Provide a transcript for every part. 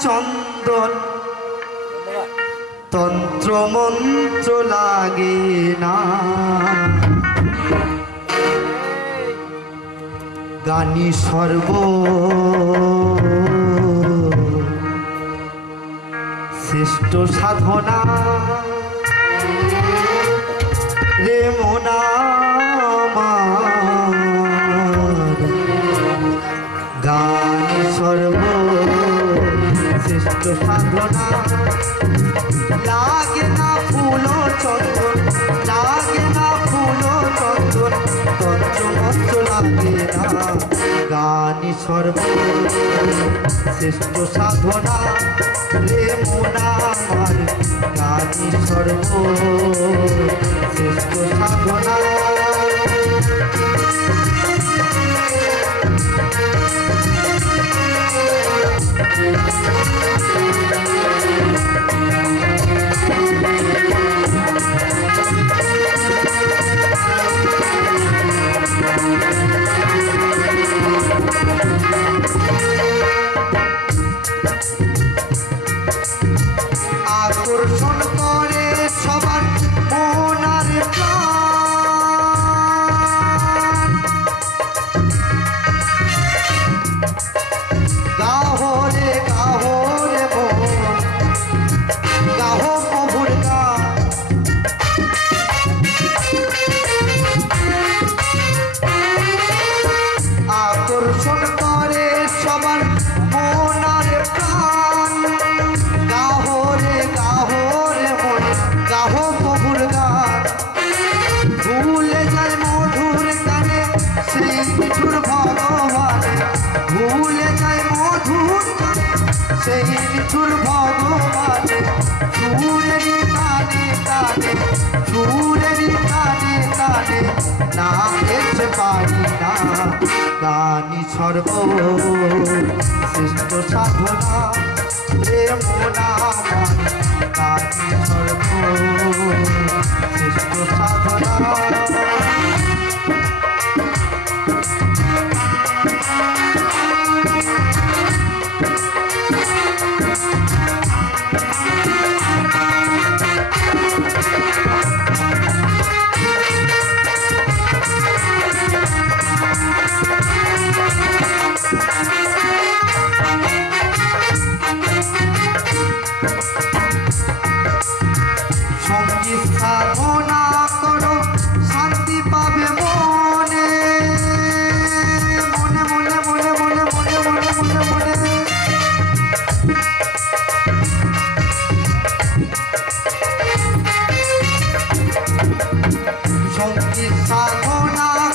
চন্দন। তন্ত্র মন্ত্র লাগে না। গানি সর্ব। শ্রেষ্ঠ সাধনা। শ্রেষ্ঠ সাধনা লাগে না ফুল চন্দন লাগে না ফুল চন্দন তন্ত্র লাগে না গানি সর্ব শ্রেষ্ঠ সাধনা রে মোনা আমার গানি সর্ব শ্রেষ্ঠ সাধনা আকর্ষণ করে সবার মন প্রাণ। গাহরে গাহরে গাহ প্রভুর গান আকর্ষণ করে সবার পারি না গানি সর্ব শ্রেষ্ঠ সাধনা প্রেম না গানি সর্ব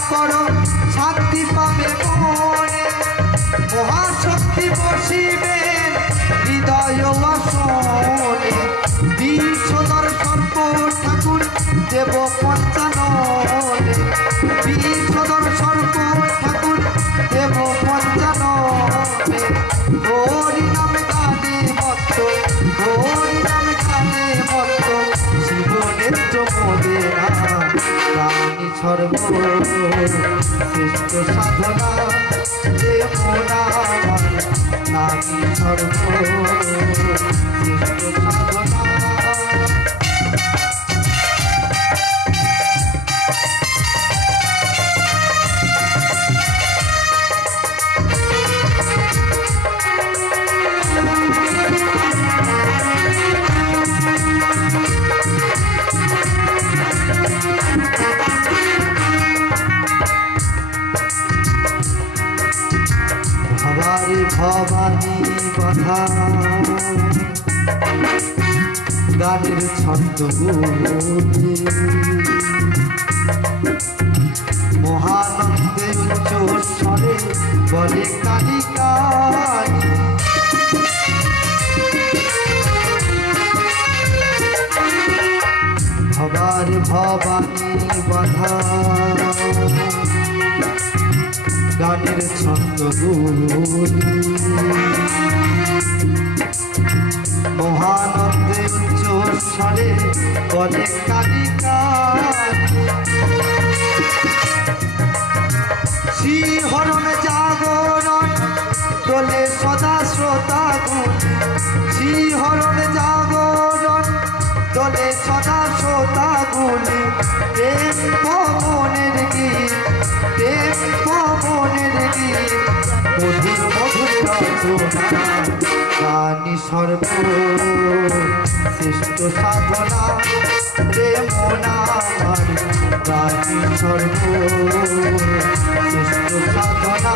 করো শান্তি পাবে মনে। মহাশক্তি বসিবেন হৃদয় আসনে বিশ্বদর সর্প ঠাকুর দেব পঞ্চাননে করব শ্রেষ্ঠ সাধনা যে মোনা আমি সর্ব ভবানী কথা। গানের ছন্দ মহানন্দে উচ্চ স্বরে বলে কালী কালী। ভবার ভবানী বাধা। গানের ছন্দগুলি মহানন্দে জোর সরে কালিকা। জাগরণ তোলে সদা শ্রোতা গুণ শ্রীহরণ জাগরণ তোলে সদা রচনা গানি সর্ব শ্রেষ্ঠ সাধনা রে মোনা আমার গানি সর্ব শ্রেষ্ঠ সাধনা।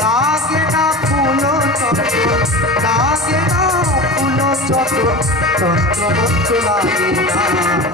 লাগে না ফুল চন্দ্র, লাগে না ফুল চন্দ্র চন্দ্র লাগে না।